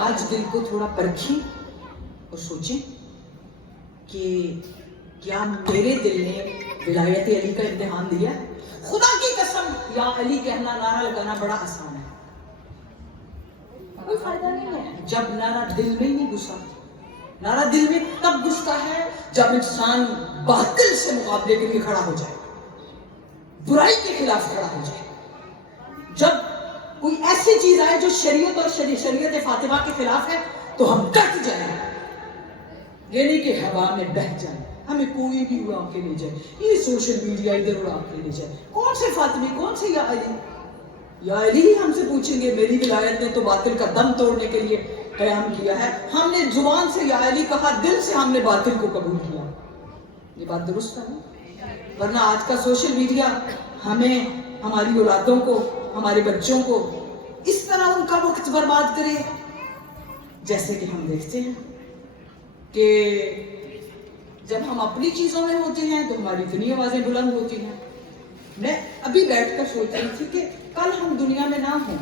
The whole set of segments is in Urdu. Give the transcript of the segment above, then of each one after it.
آج دل کو تھوڑا پرکھیں اور سوچیں کہ کیا میرے دل نے ولایت علی کا امتحان دیا؟ خدا کی قسم یا علی کہنا، نعرہ لگانا بڑا آسان ہے، کوئی فائدہ نہیں ہے جب نعرہ دل میں ہی نہیں گھسا۔ نعرہ دل میں تب گھستا ہے جب انسان باطل سے مقابلے کے لیے کھڑا ہو جائے، برائی کے خلاف کھڑا ہو جائے، جب کوئی ایسی چیز آئے جو شریعت اور شریعت فاطمہ کے خلاف ہے تو ہم ڈٹ جائیں، یہ نہیں کہ ہوا میں بہہ جائیں، ہمیں کوئی بھی اڑا کے لے جائے، یہ سوشل میڈیا ادھر اڑا کے لے جائے، کون سے فاطمی، کون سے یا علی؟ یا علی ہی ہم سے پوچھیں گے، میری ولایت نے تو باطل کا دم توڑنے کے لیے قیام کیا ہے، ہم نے زبان سے یا علی کہا، دل سے ہم نے باطل کو قبول کیا، یہ بات درست ہے؟ ورنہ آج کا سوشل میڈیا ہمیں، ہماری اولادوں کو، ہمارے بچوں کو اس طرح ان کا وقت برباد کرے، جیسے کہ ہم دیکھتے ہیں کہ جب ہم اپنی چیزوں میں ہوتے ہیں تو ہماری اتنی آوازیں بلند ہوتی ہیں۔ میں ابھی بیٹھ کر سوچ رہی تھی کہ کل ہم دنیا میں نہ ہوں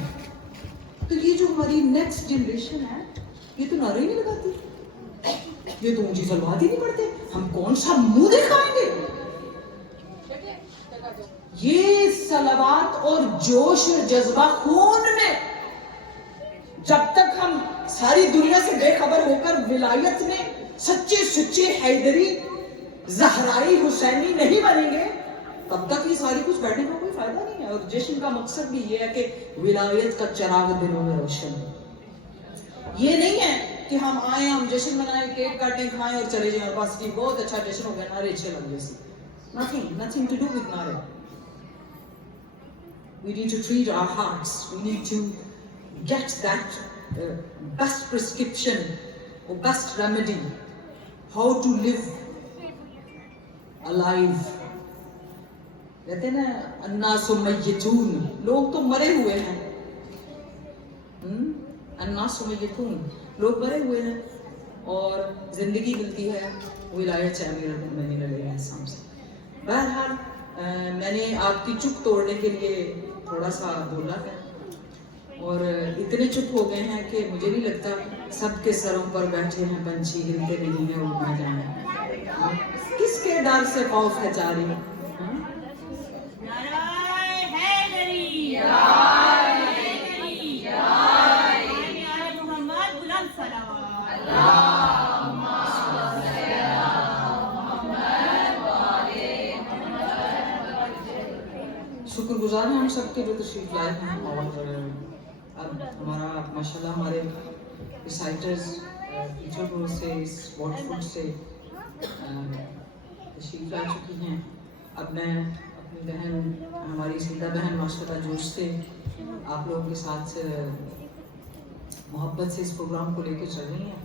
تو یہ جو ہماری نیکسٹ جنریشن ہے یہ تو نعرے ہی نہیں لگاتی، یہ تو اونچی سلوات ہی نہیں پڑھتے، ہم کون سا منہ دکھائیں گے؟ یہ صلوات اور جوش اور جذبہ خون میں، جب تک ہم ساری دنیا سے بے خبر ہو کر ولایت میں سچے سچے حیدری زہرائی حسینی نہیں بنیں گے تب تک یہ ساری کچھ بیٹھنے کا کوئی فائدہ نہیں ہے۔ اور جشن کا مقصد بھی یہ ہے کہ ولایت کا چراغ دلوں میں روشن ہو۔ یہ نہیں ہے کہ ہم آئیں، ہم جشن منائیں، کیک کاٹیں، کھائیں اور چلے جائیں، اور بس یہ بہت اچھا جشن ہو گیا، نعرے اچھے لگ جیسے۔ Nothing to do with نعرے۔ We need to treat our hearts. We need to get that best prescription or best remedy, how to live alive. کہتے ہیں نا الناس میتون، لوگ تو مرے ہوئے ہیں، الناس میتون، لوگ مرے ہوئے ہیں اور زندگی ملتی ہے ولایت امیر المومنین علیہ السلام سے۔ بہرحال میں نے آپ کی چپ توڑنے کے لیے تھوڑا سا بولا ہے، اور اتنے چپ ہو گئے ہیں کہ مجھے نہیں لگتا سب کے سروں پر بیٹھے ہیں پنچھی، ہلتے نہیں ہیں اڑنا جانا، کس کے ڈر سے خوف ہے جاری؟ شکر گزار ہیں ہم سب کے جو تشریف لائے ہیں، اور اب ہمارا ماشاءاللہ ہمارے ریسائٹرز ٹیچر سے واٹ فوڈ سے تشریف لا چکی ہیں۔ اب میں اپنی بہن، ہماری سیدہ بہن ماشاءاللہ جوش سے آپ لوگوں کے ساتھ محبت سے اس پروگرام کو لے کے چل رہی ہیں۔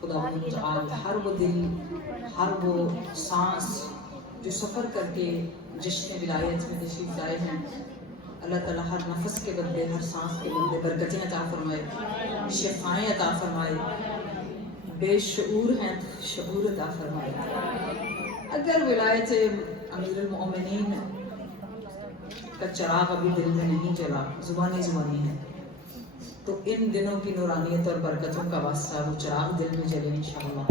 خدا تعالی ہر وہ دل، ہر وہ سانس جو سفر کر کے جشن ولایت میں تشریف لائے ہیں، اللہ تعالیٰ ہر نفس کے بدلے، ہر سانس کے بدلے برکتیں عطا فرمائے، شفائیں عطا فرمائے، بے شعور ہیں شعور عطا فرمائے۔ اگر ولایت امیر المومنین کا چراغ ابھی دل میں نہیں جلا، زبانی ہے، تو ان دنوں کی نورانیت اور برکتوں کا واسطہ وہ چراغ دل میں جلے انشاءاللہ۔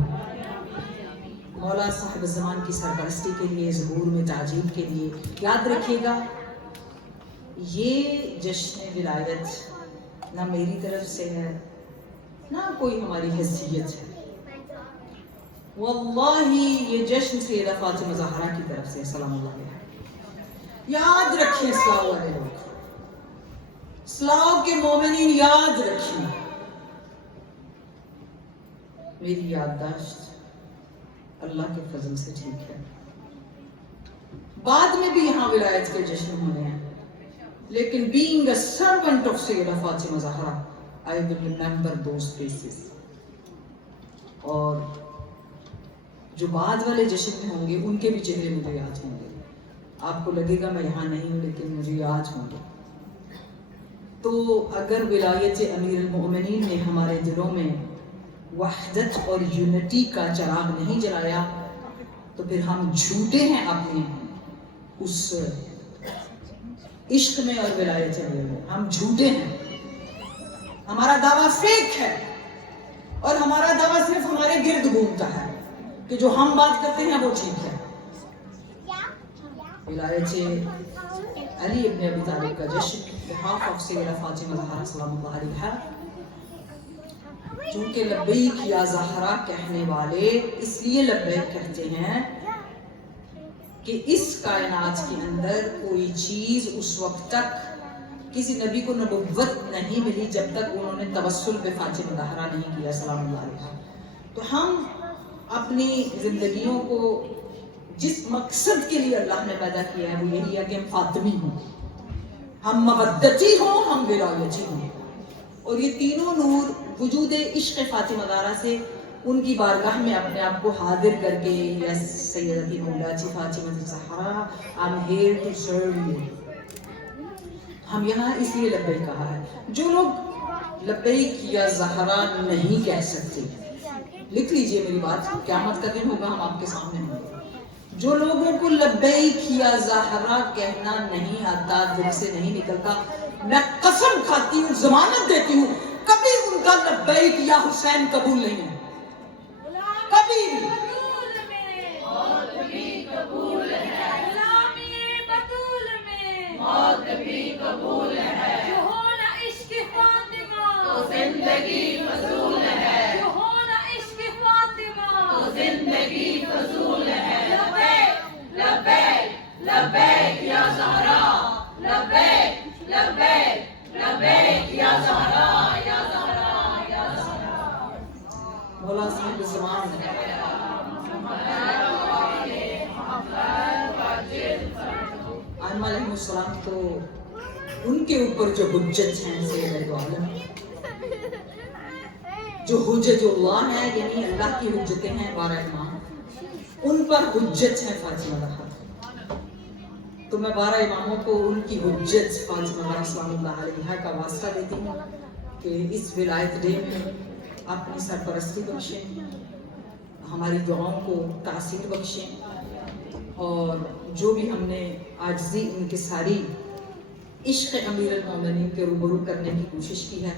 مولا صاحب زمان کی سرپرستی کے لیے، ظہور میں تعجیب کے لیے، یاد رکھیے گا یہ جشن ولایت نہ میری طرف سے ہے، نہ کوئی ہماری حیثیت ہے، واللہ یہ جشن سیدہ فاطمہ زہرا کی طرف سے، سلام اللہ علیہ۔ یاد رکھیں اسلام والے لوگ، اسلام کے مومنین یاد رکھیں، میری یادداشت اللہ کے فضل سے ٹھیک ہے، بعد میں بھی یہاں ولایت کے جشن ہونے ہیں، لیکن being a servant of Syeda Fatima Zahra I will remember those faces۔ اور جو بعد والے جشن میں ہوں گے ان کے بھی چہرے مجھے یاد ہوں گے، آپ کو لگے گا میں یہاں نہیں ہوں لیکن مجھے یاد ہوں گے۔ تو اگر ولایت امیر المومنین نے ہمارے دلوں میں وحدت اور یونٹی کا چراغ نہیں جلایا تو پھر ہم جھوٹے ہیں اپنے اس عشق میں اور ولایت میں، ہم جھوٹے ہیں، ہمارا دعویٰ فیک ہے، اور ہمارا دعویٰ صرف ہمارے گرد گھومتا ہے کہ جو ہم بات کرتے ہیں وہ ٹھیک ہے. ولایت علی ابن ابی طالب کا جشن بحاف آف سیدہ فاطمہ زہرا سلام اللہ علیہا. چونکہ لبیک یا زہرا کہنے والے اس لیے لبیک کہتے ہیں کہ اس کائنات کے اندر کوئی چیز اس وقت تک کسی نبی کو نبوت نہیں ملی جب تک انہوں نے توسل پہ فاطمہ زہرا نہیں کیا سلام اللہ علیہا. تو ہم اپنی زندگیوں کو جس مقصد کے لیے اللہ نے پیدا کیا ہے وہ یہی ہے کہ ہم فاطمی ہوں, ہم مودتی ہوں, ہم ولایتی ہوں. اور یہ تینوں نور وجود عشق فاطمہ زہرا سے ان کی بارگاہ میں اپنے آپ کو حاضر کر کے یس سیدتی مولاتی Fatima Zahra I'm here to serve you. ہم یہاں اس لیے لبیک کہا ہے. جو لوگ لبیک یا زہرا نہیں کہہ سکتے, لکھ لیجئے میری بات, قیامت کا دن ہوگا ہم آپ کے سامنے ہوں گے. جو لوگوں کو لبیک یا زہرا کہنا نہیں آتا, دل سے نہیں نکلتا, میں قسم کھاتی ہوں, ضمانت دیتی ہوں, کبھی ان کا لبیک یا حسین قبول نہیں ہے. کبھی بھی قبول ہے, موت بھی قبول ہے. جو ہونا عشق فاطمہ تو زندگی فضول ہے, جو ہونا عشق فاطمہ تو زندگی فضول ہے. لبیک لبیک لبیک یا زہرا, لبیک لبیک لبیک یا زہرا, یا زہرا یا زہرا. مولا صاحب زمان آئمہ علیہ السلام تو ان کے اوپر جو حجت ہیں سید عالم, جو حجت اللہ ہے یعنی اللہ کی حجتیں ہیں 12 امام, ان پر حجت ہے فاطمہ زہرا. تو میں 12 اماموں کو ان کی حجت فاطمہ زہرا سلام اللہ علیہا کا واسطہ دیتی ہوں کہ اس ولایت ڈے میں اپنی سرپرستی بخشیں, ہماری دعاؤں کو تاثیر بخشیں, اور جو بھی ہم نے عاجزی انکساری عشق امیر المومنین کے روبرو کرنے کی کوشش کی ہے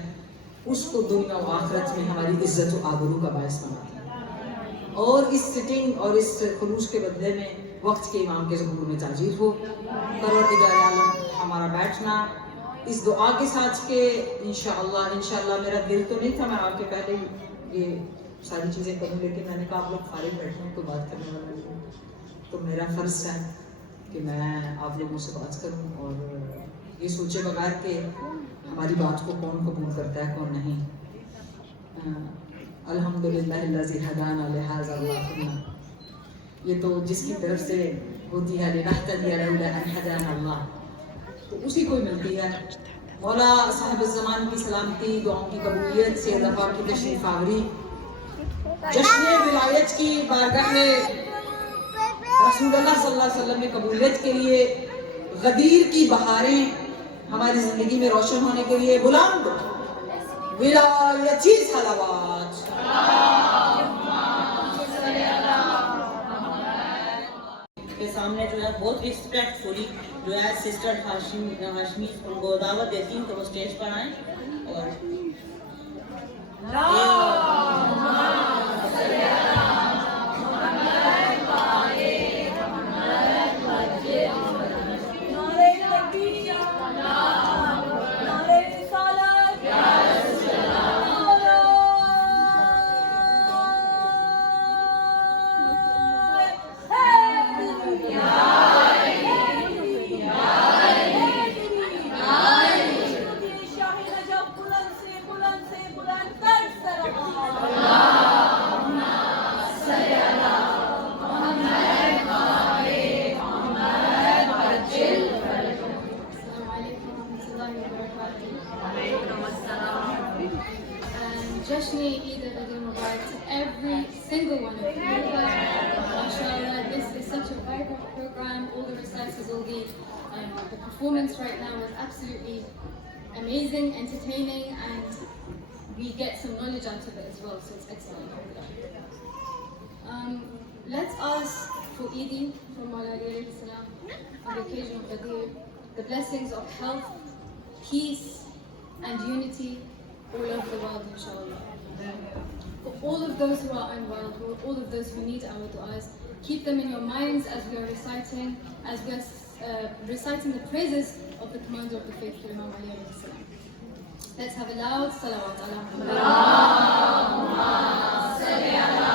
اس کو دنیا و آخرت میں ہماری عزت و آبرو کا باعث بنا, اور اس سٹنگ اور اس خلوص کے بدلے میں وقت کے امام کے ظہور میں تاجیر ہو. پروردگار عالم ہمارا بیٹھنا اس دعا کے ساتھ کہ انشاءاللہ میرا دل تو نہیں تھا میں آپ کے پہلے یہ ساری چیزیں کروں, لیکن میں نے کہا آپ لوگ فارغ بیٹھے ہیں, کوئی بات کرنے والا نہیں, تو میرا فرض ہے کہ میں آپ لوگوں سے بات کروں اور یہ سوچے بغیر کہ ہماری بات کو کون قبول کرتا ہے کون نہیں. الحمدللہ الذی ہدانا لہذا وما, یہ تو جس کی طرف سے ہوتی ہے لنہتدی لولا ان ہدانا اللہ, تو اسی کو ملتی ہے. مولا صاحب الزمان کی سلامتی, دعاؤں کی قبولیت, سید افاق کی تشریف آوری, جشن ولایت کی بارگاہ میں رسول اللہ صلی اللہ علیہ وسلم میں قبولیت کے لیے, غدیر کی بہاریں ہماری زندگی میں روشن ہونے کے لیے بلند ولایتی صلوات. کے سامنے جو ہے بہت ریسپیکٹ فلی جو ہے سسٹر ہاشمی ان کو دعوت دیتی ہوں کہ وہ اسٹیج پر آئیں اور Jashn Eid al-Adha Mubarak to every single one of you. MashaAllah, this is such a vibrant program. All the recitals, all the performance right now is absolutely amazing, entertaining, and we get some knowledge out of it as well, so it's excellent. Let's ask for Eid from Mawla Ali alayhi salam on the occasion of Ghadir, the blessings of health, peace, and unity all over the world, inshallah. of those who are unwell, all of those who need our du'as, keep them in your minds as we are reciting the praises of the commander of the faithful, Imam Ali alayhi salam. Let's have a loud salawat ala Muhammad. Allahumma salli ala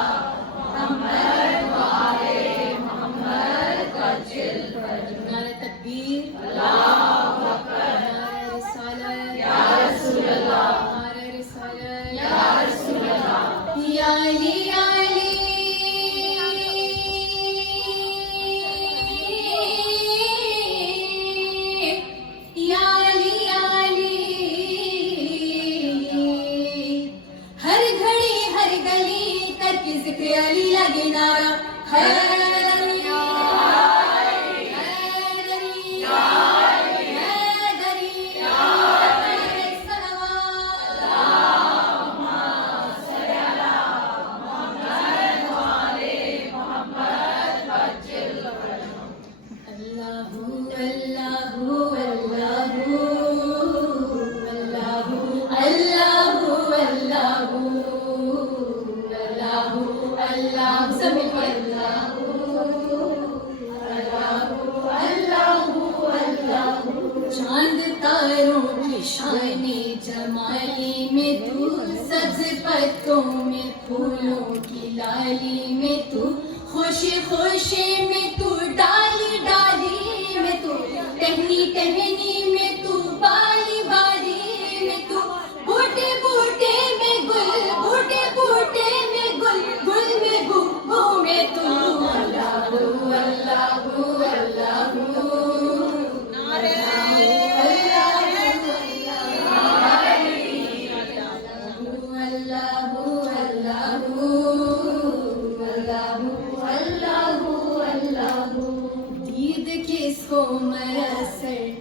Muhammad wa ali Muhammad wajil wajil. Nara takbir, Allahu Akbar. Nara risalat, Ya Rasulallah. Nara risalat, Ya Rasulallah. Ya Ali, Ya Ali. ذکر علی لگے نارا چاند تاروں کی شان جمالی میں تو، سبز پتوں میں پھولوں کی لالی میں تو، خوشی خوشی میں تو، ڈالی ڈالی میں تو، ٹہنی ٹہنی میں تو، بالی بالی میں تو، بوٹے بوٹے میں گل، بوٹے بوٹے میں گل، گل میں گو میں تو، اللہ اللہ اللہ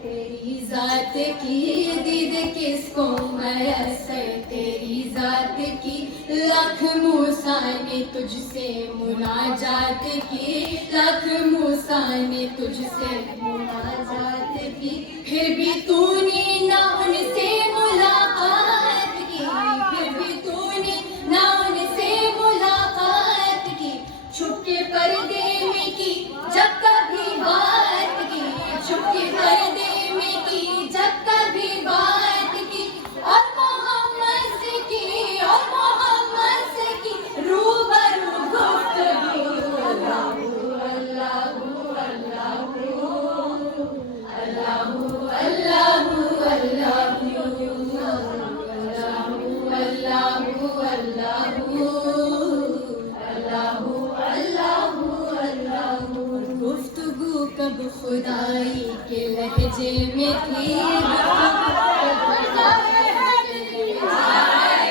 تیری ذات کی، دید کس کو میسر تیری ذات کی، لاکھ موسیٰ نے تجھ سے مناجات کی، لاکھ موسیٰ نے تجھ سے مناجات کی، پھر بھی تو نے نہ ان سے ملاقات کی، پھر بھی تو نے نہ ان سے ملاقات کی، چھپ کے پردے میں کی جب کبھی بات کی، چھپ کے پردے میں کی جب کبھی بات کی، اور محمد سے کی، اور محمد سے کی روبرو گفتگو، اللہ اللہ اللہ اللہ اللہ گفتگو کب خدائی کے لہجے میں تھی،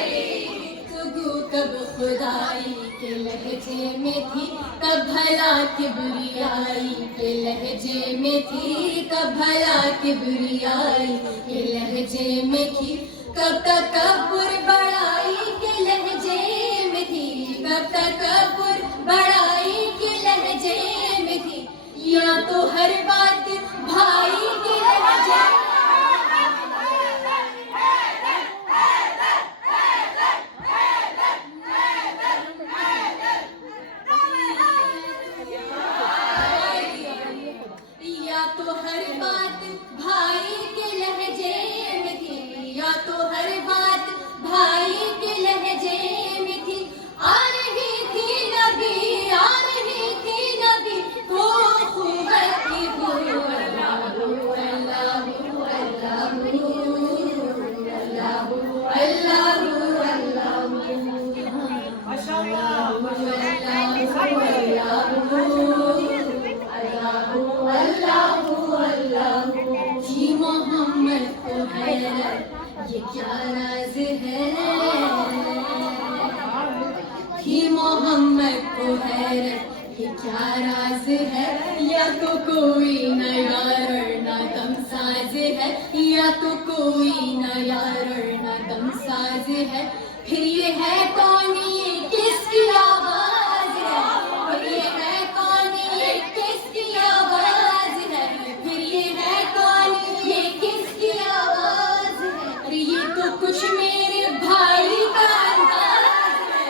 گفتگو کب خدائی کے لہجے میں تھی، کب بھلا کبریائی کے لہجے میں تھی، کب بھلا کبریائی کے لہجے میں تھی، کب تکبر بڑائی کے لہجے میں تھی، کب تکبر بڑائی کے لہجے میں تھی، یا تو ہر بات بھائی کے لہجے یا تو ہر بات بھائی کے لہجے میں تھی، یا تو ہر بات بھائی کے لہجے میں تھی، آ رہی تھی نبی، آ رہی تھی نبی تو خوبت کی بھول، اللہ اللہ جی محمد کو حیرت یہ کیا راز ہے، جی محمد کو حیرت یہ کیا راز ہے، یا تو کوئی نہ یار اور نہ دم ساز ہے، یا تو کوئی نہ یار اور نہ دم ساز ہے، پھر یہ ہے کون، یہ کس کی آواز ہے، پھر یہ ہے کون، یہ کس کی آواز ہے، پھر یہ ہے کون، یہ کس کی آواز ہے، اور یہ تو کچھ میرے بھائی کا انداز ہے،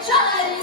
400।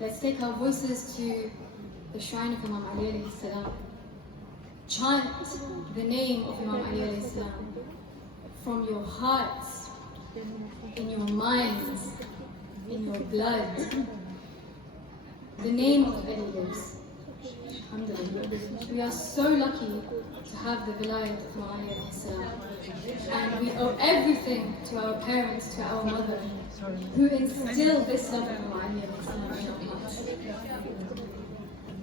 Let's take our voices to the shrine of Imam Ali alayhi salam. Chant the name of Imam Ali alayhi salam from your hearts, in your minds, in your blood. The name of Ali lives. Alhamdulillah. We are so lucky to have the vilayat of Imam Ali alayhi salam. And we owe everything to our parents, to our mother, who instilled this love of Imam Ali alayhi salam in our hearts.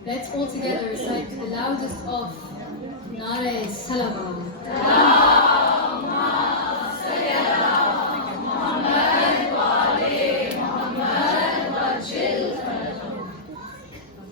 Let's all together recite the loudest of Nare Salawat.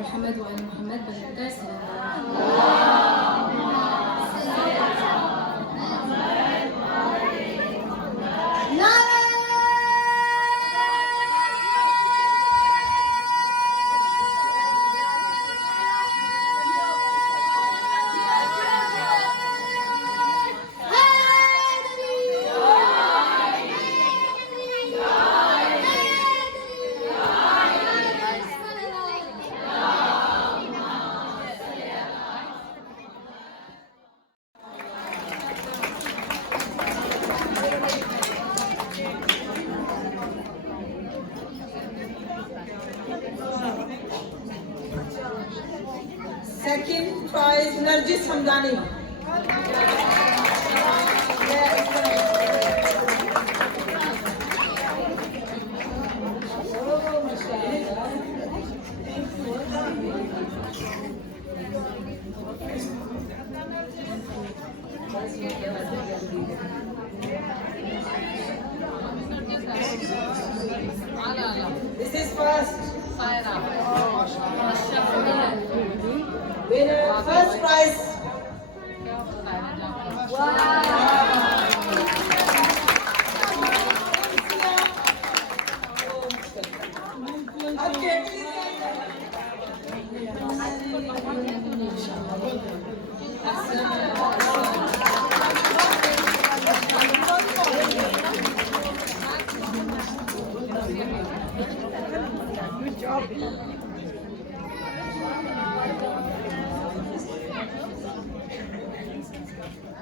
محمد وآل محمد بلغ Second prize, Narjis Hamdani. This is first. Winner, first prize. Okay,